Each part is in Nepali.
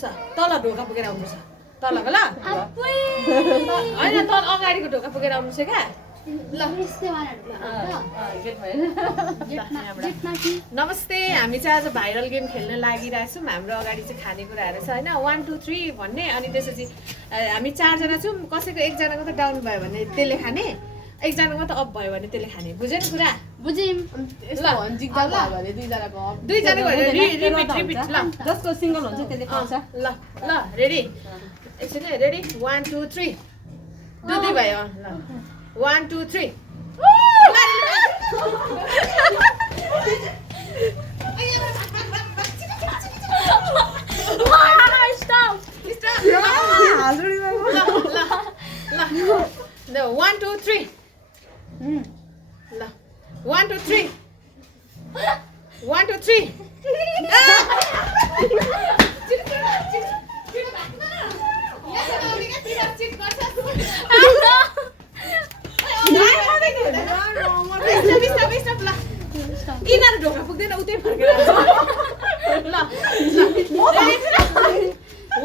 तल ढोका पुगेर आउनुपर्छ तलको ल होइन तल अगाडिको ढोका पुगेर आउनुपर्छ क्या ल नमस्ते हामी चाहिँ आज भाइरल गेम खेल्न लागिरहेछौँ हाम्रो अगाडि चाहिँ खानेकुराहरू छ होइन 1 2 3 भन्ने अनि त्यसपछि हामी 4 जना छौँ कसैको एकजनाको त डाउन भयो भने त्यसले खाने एकजनाको त अप भयो भने त्यसले खाने बुझ्यो नि कुरा बुझ्यौँ दुईजनाको रिपिट ल जसको सिंगल हुन्छ त्यसले पाउँछ ल ल रेडी एकछिन है रेडी 1 2 3 दुई भयो ल 1 2 3 No, 1 2 3 ल 1 2 3 1 2 3 यिनीहरू ढोका पुग्दैन उतै फर्केर ल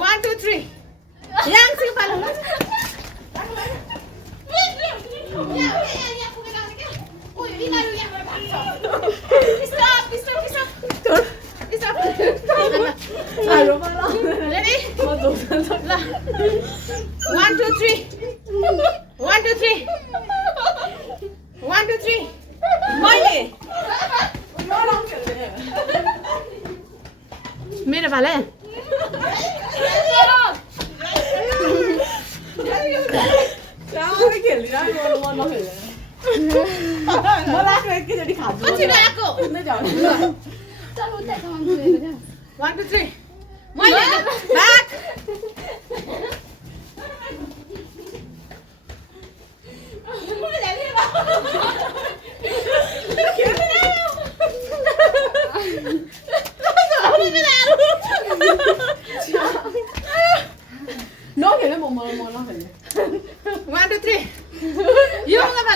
1 2 3 याङसिङ पालो मेरो पाला मलाई एकैचोटि खान्छु 1 2 3 मैले भाग नखेल्ने म नखेल्ने 1 2 3 यो पाला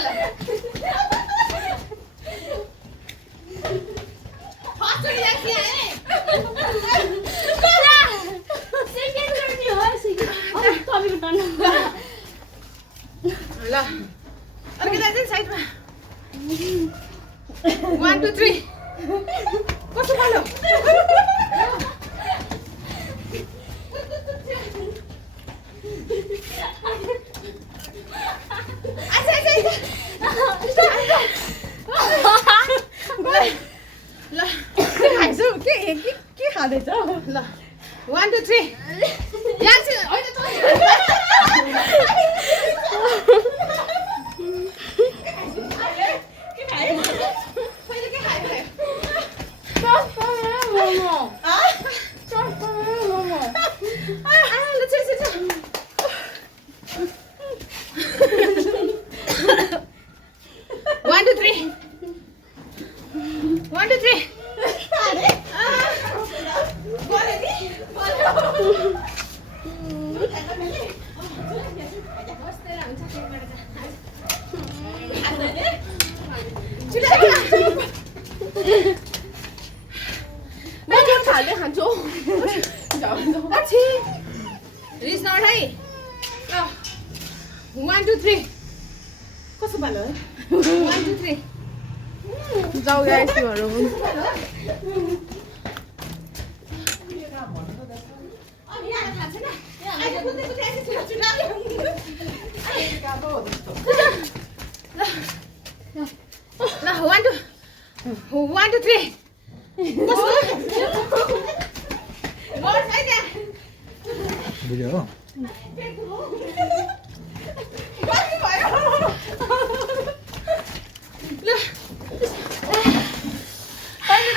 ल अलिकति चाहिँ साइडमा 1 2 3 कस्तो पालो ल खाइसौ के खाँदैछ ल 1 2 3 याङसिङ होइन त खान्छु रिस नउठाइ ल 1 2 3 कस्तो पालो 1 2 3 जाऊ गाइसहरू ल 1 2 3 बुझ्यो हो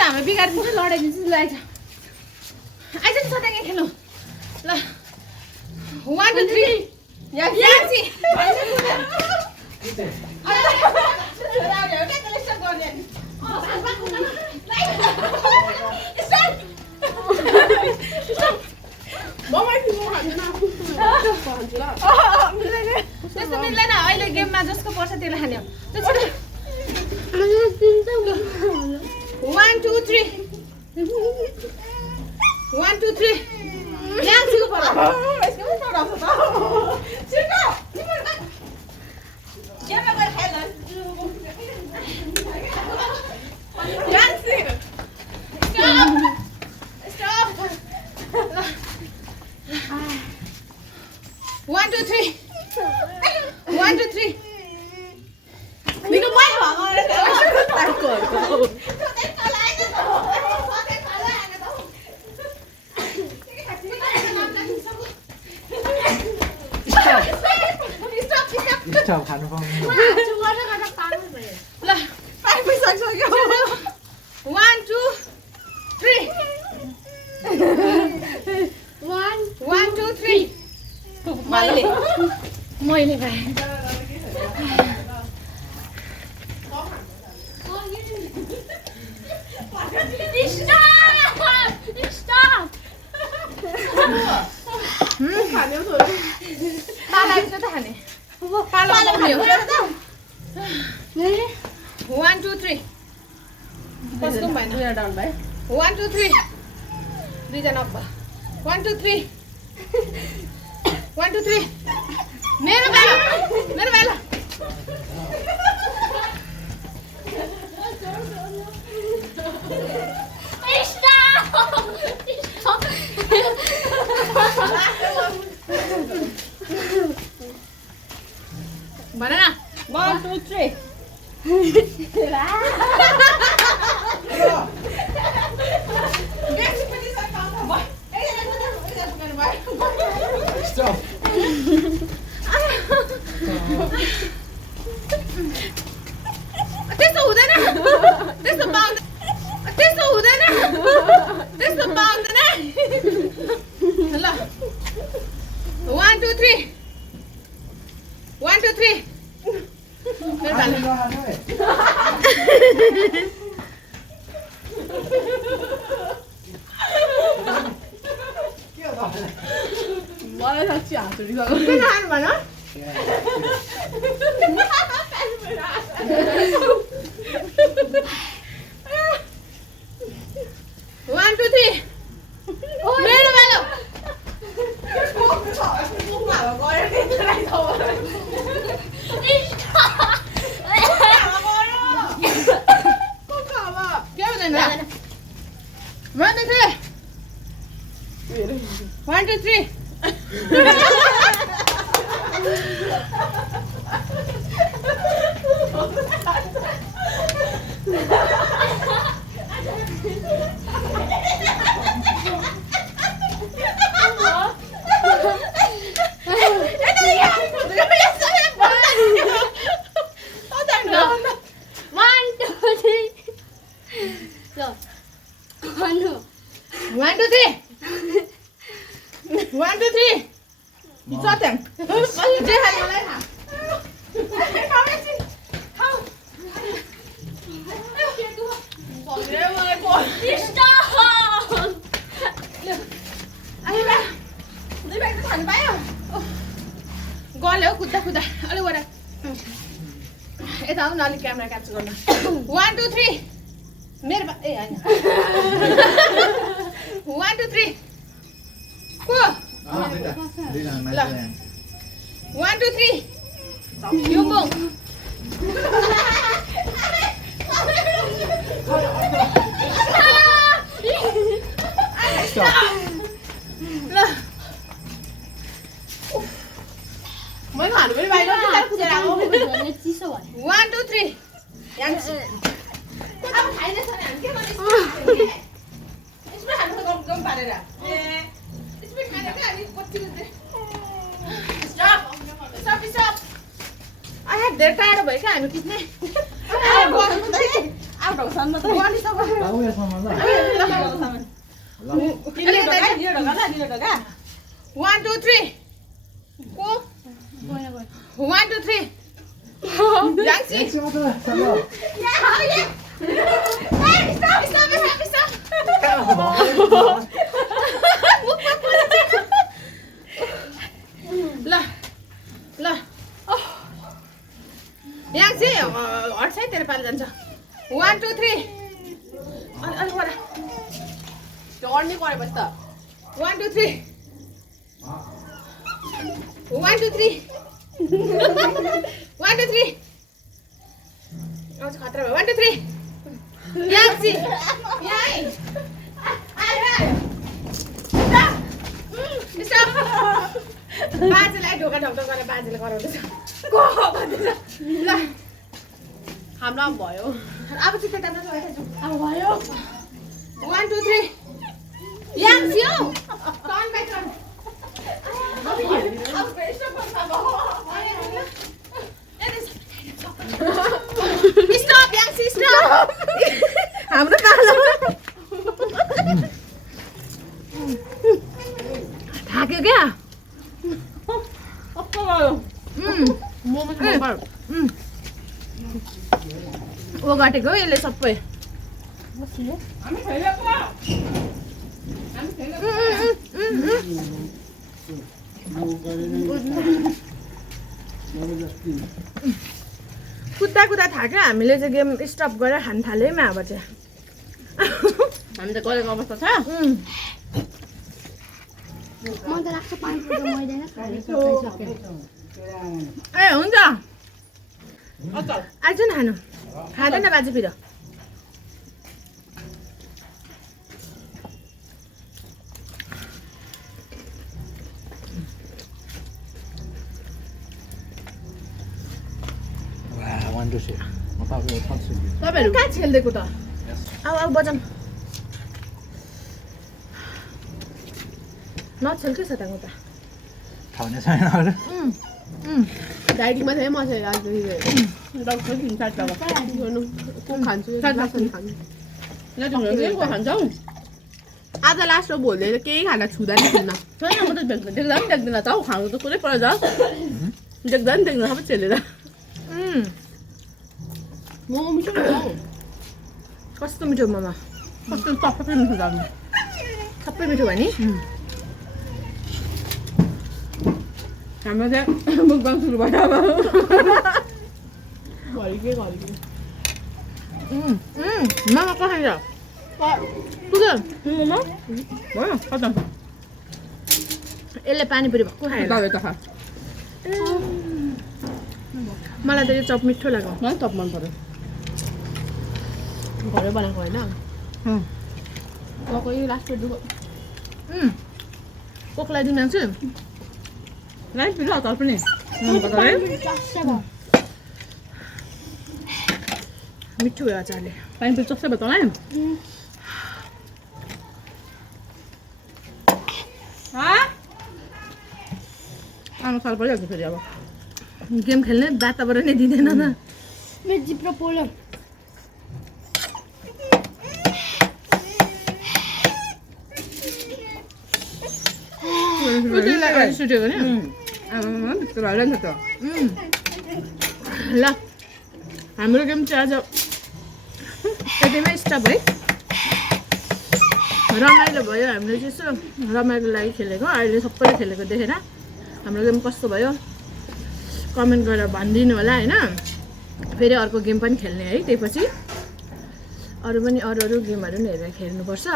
हाम्रो बिगारिदिन्छ लडाइदिन्छ लाइज आइज नि सधैँ यहाँ खेलौँ ल 1 2 3 याङसी त्यस्तो मिल्दैन अहिले गेममा जसको पर्छ त्यसलाई खाने हो 1 2 3 1 2 3 याङ्सीको पर यसको पनि पढाउँछ त छिटो तिम्रो यहाँ गएर खाइ ल याङ्सी स्टप 1 2 3 1 2 3 निको पाइ भगरे टाइपको स्टप खानु पाउनु ल पाइ सक्यो 1 2 3 1 2 3 मैले भाइ खाने हो थोरै पालाले त खाने पाला खाने हो 1 2 3 कसको पनि भएन दुईटा डाउन भयो 1 2 3 दुईजना अब्बा 1 2 3 1 2 3 मेरो भाइ भन न 1 2 3 स्टप त्यस्तो हुँदैन त्यस्तो पाउँदैन ल 1 2 3 1 2 3 मेरो भाइ मलाई साँच्ची हाँस उठिसक्यो के खानु भन 1 2 3 मेरो भाइ के हुँदैन 1 2 3 1 2 3 1 2 3 1 2 3 सत्यम जे खाने मलाई खा गल्यो हौ कुद्दा अलिक वर यता आउनु अलिक क्यामेरा क्याप्चर गर्न 1 2 3 मेरो ए होइन 1 2 3 को 1 2 3 यो बोङ ल मैले खानु पनि बाहिर कुदेर आएको 1 2 3 याङ्सी अब खाइदैछ नि हामी के गर्ने यसमा खानु त गम पारेर स्पिड खाने क्या हामी कति स्टप आई हेभ धेरै टाढो भयो क्या हामी कुद्ने आउट भएको साममा त आऊ यसमा ल ढोका 1 2 3 को 1 2 3 याङ्सी यसमा त चल ल याङ्सी हट्छ है तेरो पालो जान्छ 1 2 3 अलिक वर चढ्नै परेपछि त 1 2 3 1 2 3 1 2 3 आउँछ खतरा भयो 1 2 3 याक्सी याइ बाजेलाई ढोका ढक्ढक गरेर बाजेले कराउँदैछ को भन्दैछ ल हाम्रो अब भयो अब चाहिँ त्यता अब भयो 1 2 3 याक्सी हौ टर्न बाइ टर्न स्टप याक्सी स्टप हाम्रो पालो थाक्यो क्या ओ घटेको यसले सबै कुद्दा कुद्दा थाक्यो हामीले चाहिँ गेम स्टप गरेर खान थाल्यौँ अब चाहिँ हामी त गरेको अवस्था छ मलाई त लाग्छ पानीपुरी मैले नै खाइसकेँ ए हुन्छ आइज न खानु खाँदैन बाजे पिरो One to six. I thought we were toxic. तपाईँहरू कहाँ खेल्दिएको त अब बजाउँ नछेल के छ त उता खाने छैन अरू डाइटिङमा थिएँ म चाहिँ आज डक्टर तिन चार जग्गा को खान्छु को खान्छौ आज लास्ट हो भोलि केही खाना छुँदा नि छुन्न छैन म त देख्दा पनि देख्दैन त हौ खानु त कुरै पर जाओस् देख्दा पनि देख्दैन सबै चेलेर मोमो मिठो कस्तो मिठो मोमो कस्तो सबै मिठो जानु सबै मिठो भयो नि हाम्रो चाहिँ मुखबाङ सुरु भयो अब घरि मामा कहाँ छ पुग्यो मोमो भयो खतम यसले पानीपुरी भक्कु खायो दबाई त खा मलाई त यो चप मिठो लाग्यो मलाई टप मन पर्यो घरै बनाएको होइन गएको यो लास्ट दुःख कोकलाई दिन आउँछु राइट पिलो तर पनि मिठो भयो अचारले पानी पिलो चक्छ भयो तँलाई आमा साल परिहाल्छ फेरि अब गेम खेल्ने वातावरणै दिँदैन त मेरो जिब्रो पोलो सुटेको नि आमा त्यस्तो भइरहेको नि त ल हाम्रो गेम चाहिँ आज यतिमै स्टप है रमाइलो भयो हामीले चाहिँ यसो रमाइलो लागि खेलेको अहिले सबैले खेलेको देखेर हाम्रो गेम कस्तो भयो कमेन्ट गरेर भनिदिनु होला होइन फेरि अर्को गेम पनि खेल्ने है त्यसपछि अरू पनि अरू गेमहरू नि हेरेर खेल्नुपर्छ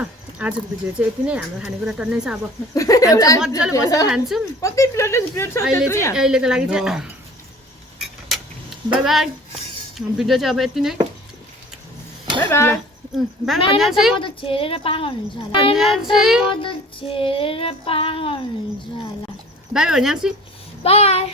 आजको भिडियो चाहिँ यति नै हाम्रो खानेकुरा टन्नै छ अब हामी चाहिँ मजाले बसेर खान्छौँ कति प्लेट छ अहिले चाहिँ अहिलेको लागि चाहिँ बाई बाई भिडियो चाहिँ अब यति नै बाई बाई बाई मेरो त भन्यासी म त छेरेर पागल हुन्छ होला भन्यासी म त छेरेर पागल हुन्छ होला बाई भन्यासी बाई